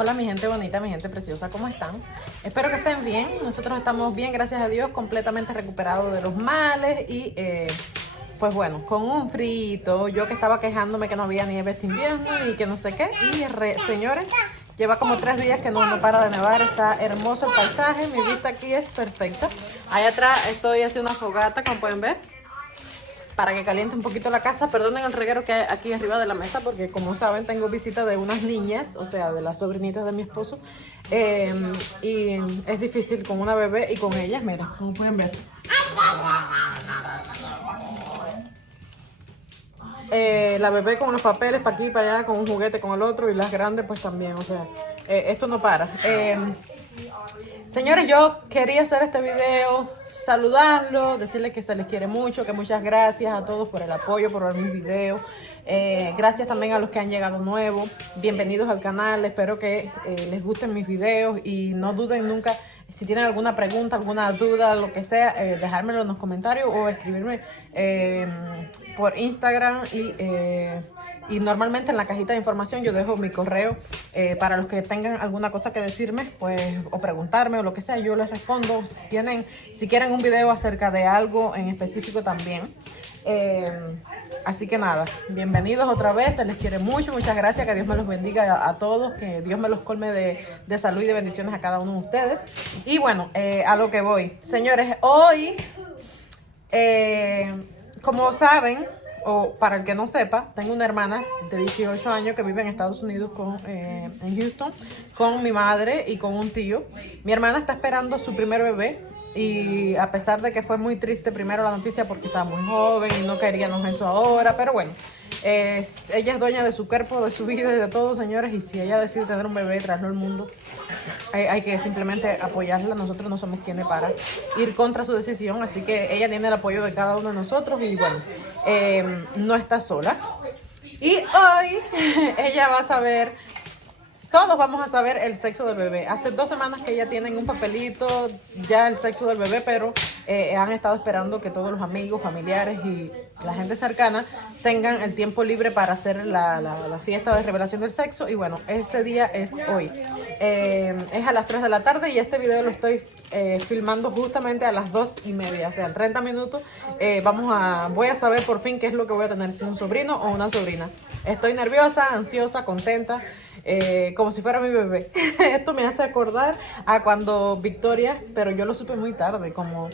Hola mi gente bonita, mi gente preciosa, ¿cómo están? Espero que estén bien, nosotros estamos bien, gracias a Dios, completamente recuperados de los males y pues bueno, con un frito, yo que estaba quejándome que no había nieve este invierno y que no sé qué, y señores, lleva como 3 días que no para de nevar, está hermoso el paisaje, mi vista aquí es perfecta. Allá atrás estoy haciendo una fogata, como pueden ver, para que caliente un poquito la casa. Perdonen el reguero que hay aquí arriba de la mesa, porque como saben tengo visita de unas niñas, o sea, de las sobrinitas de mi esposo, y es difícil con una bebé y con ellas, mira, como pueden ver. La bebé con los papeles para aquí y para allá, con un juguete con el otro, y las grandes pues también, o sea, esto no para. Señores, yo quería hacer este video, saludarlos, decirles que se les quiere mucho, que muchas gracias a todos por el apoyo, por ver mis videos. Gracias también a los que han llegado nuevos. Bienvenidos al canal, espero que les gusten mis videos y no duden nunca. Si tienen alguna pregunta, alguna duda, lo que sea, dejármelo en los comentarios o escribirme por Instagram y normalmente en la cajita de información yo dejo mi correo para los que tengan alguna cosa que decirme, pues, o preguntarme o lo que sea, yo les respondo. Si quieren un video acerca de algo en específico también. Así que nada, bienvenidos otra vez, se les quiere mucho, muchas gracias, que Dios me los bendiga a todos, que Dios me los colme de salud y de bendiciones a cada uno de ustedes. Y bueno, a lo que voy. Señores, hoy, como saben, o para el que no sepa, tengo una hermana de 18 años que vive en Estados Unidos, en Houston, con mi madre y con un tío. Mi hermana está esperando su primer bebé y a pesar de que fue muy triste primero la noticia porque estaba muy joven y no queríamos eso ahora, pero bueno, ella es dueña de su cuerpo, de su vida y de todo, señores, y si ella decide tener un bebé y traerlo al mundo, hay que simplemente apoyarla. Nosotros no somos quienes para ir contra su decisión, así que ella tiene el apoyo de cada uno de nosotros y bueno, no está sola. Y hoy ella va a saber, todos vamos a saber el sexo del bebé. Hace 2 semanas que ya tienen un papelito, ya el sexo del bebé, pero han estado esperando que todos los amigos, familiares y la gente cercana tengan el tiempo libre para hacer la fiesta de revelación del sexo. Y bueno, ese día es hoy. Es a las 3 de la tarde y este video lo estoy filmando justamente a las 2:30, o sea, en 30 minutos voy a saber por fin qué es lo que voy a tener, si un sobrino o una sobrina. Estoy nerviosa, ansiosa, contenta, como si fuera mi bebé. Esto me hace acordar a cuando Victoria, pero yo lo supe muy tarde, como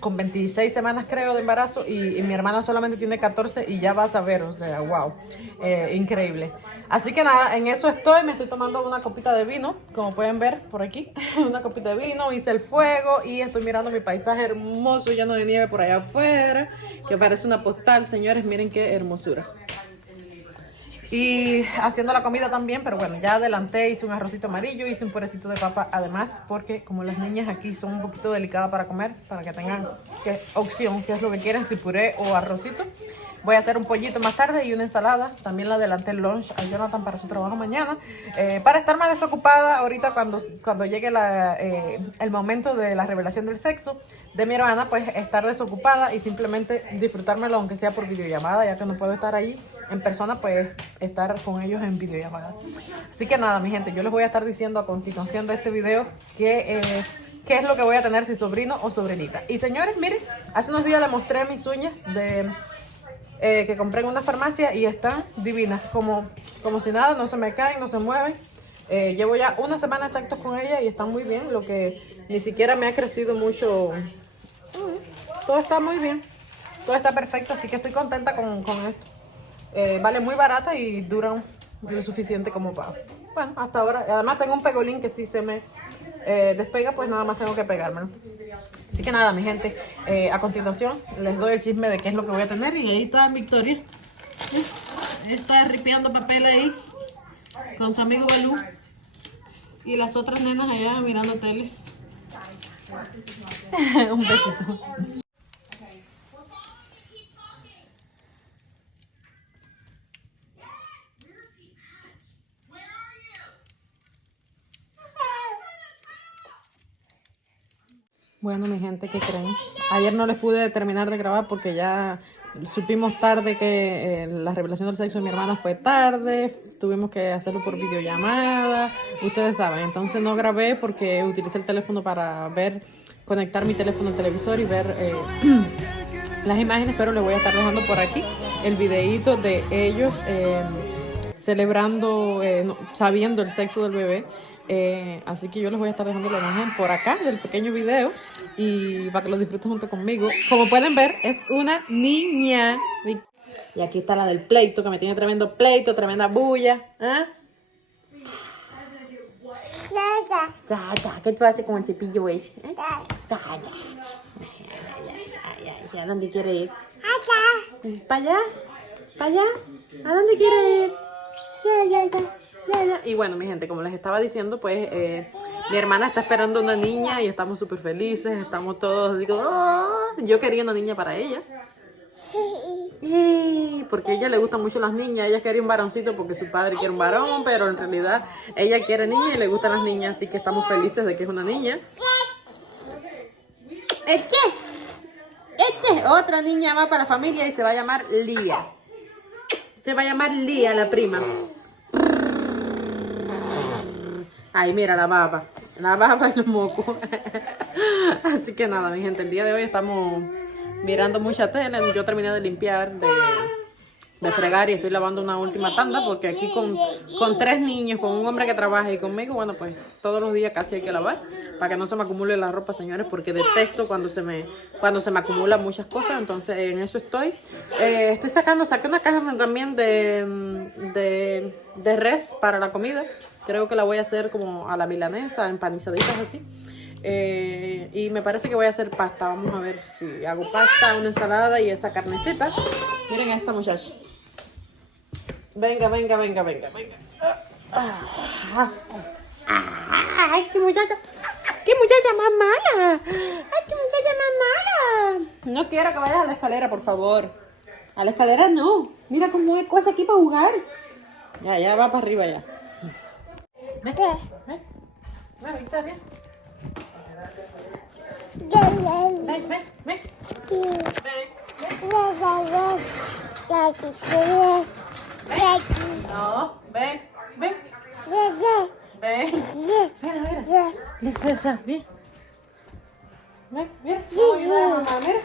con 26 semanas creo de embarazo, y mi hermana solamente tiene 14 y ya va a saber, o sea, wow, increíble. Así que nada, en eso estoy, me estoy tomando una copita de vino, como pueden ver por aquí, una copita de vino, hice el fuego y estoy mirando mi paisaje hermoso lleno de nieve por allá afuera, que parece una postal, señores, miren qué hermosura. Y haciendo la comida también, pero bueno, ya adelanté, hice un arrocito amarillo, hice un purecito de papa, además, porque como las niñas aquí son un poquito delicadas para comer, para que tengan opción, qué es lo que quieren, si puré o arrocito. Voy a hacer un pollito más tarde y una ensalada. También le adelanté el lunch a Jonathan para su trabajo mañana, para estar más desocupada ahorita cuando llegue el momento de la revelación del sexo de mi hermana, pues estar desocupada y simplemente disfrutármelo, aunque sea por videollamada, ya que no puedo estar ahí en persona, pues estar con ellos en videollamada. Así que nada, mi gente, yo les voy a estar diciendo a continuación de este video qué es lo que voy a tener, si sobrino o sobrinita. Y señores, miren, hace unos días les mostré mis uñas que compré en una farmacia y están divinas, como si nada, no se me caen, no se mueven. Llevo ya 1 semana exactos con ella y están muy bien, lo que ni siquiera me ha crecido mucho. Todo está muy bien, todo está perfecto, así que estoy contenta con esto. Vale muy barata y duran lo suficiente como para... Bueno, hasta ahora. Además tengo un pegolín que si se me despega, pues nada más tengo que pegármelo. Así que nada, mi gente, a continuación les doy el chisme de qué es lo que voy a tener. Y ahí está Victoria. Está ripeando papel ahí con su amigo Balú. Y las otras nenas allá mirando tele. Un besito. Bueno, mi gente, ¿qué creen? Ayer no les pude terminar de grabar porque ya supimos tarde que la revelación del sexo de mi hermana fue tarde, tuvimos que hacerlo por videollamada, ustedes saben, entonces no grabé porque utilicé el teléfono para conectar mi teléfono al televisor y ver las imágenes, pero les voy a estar dejando por aquí el videíto de ellos celebrando, sabiendo el sexo del bebé. Así que yo les voy a estar dejando la imagen por acá del pequeño video y para que lo disfruten junto conmigo. Como pueden ver, es una niña. Y aquí está la del pleito, que me tiene tremendo pleito, tremenda bulla. ¿Ah? Ya, ¿qué tú haces con el cepillo ese? ¿Eh? ¿A dónde quiere ir? ¿Para allá? ¿Para allá? ¿A dónde quiere ir? Ya. Y bueno, mi gente, como les estaba diciendo, pues mi hermana está esperando una niña y estamos súper felices, estamos todos así como, ¡oh! Yo quería una niña para ella. Porque a ella le gustan mucho las niñas, ella quería un varoncito porque su padre quiere un varón, pero en realidad ella quiere niña y le gustan las niñas, así que estamos felices de que es una niña. Este es otra niña más para la familia y se va a llamar Lía. Se va a llamar Lía, la prima. Ay, mira la baba y los mocos. Así que nada, mi gente, el día de hoy estamos mirando mucha tele. Yo terminé de limpiar, de fregar y estoy lavando una última tanda porque aquí con 3 niños, con un hombre que trabaja y conmigo, bueno, pues todos los días casi hay que lavar para que no se me acumule la ropa, señores, porque detesto cuando se me acumulan muchas cosas. Entonces en eso estoy. Saqué una caja también de res para la comida. Creo que la voy a hacer como a la milanesa, empanizaditas así. Y me parece que voy a hacer pasta. Vamos a ver si hago pasta, una ensalada y esa carnecita. Miren a esta muchacha. Venga. Ay, qué muchacha más mala. No quiero que vayas a la escalera, por favor. A la escalera no. Mira cómo hay cosas aquí para jugar. Ya va para arriba ya. Ven, Victoria. Ven. No, ven. Mira. Listo, bien. Ven, mira. Vamos a ayudar a mamá, mira.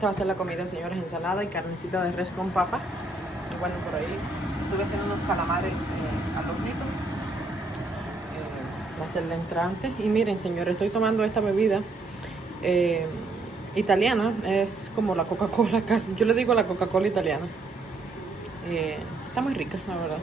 esta va a ser la comida, señores, ensalada y carnecita de res con papa. Y bueno, por ahí estuve haciendo unos calamares al hornito. Va a ser la entrante. Y miren, señores, estoy tomando esta bebida italiana. Es como la Coca-Cola casi. Yo le digo la Coca-Cola italiana. Está muy rica, la verdad.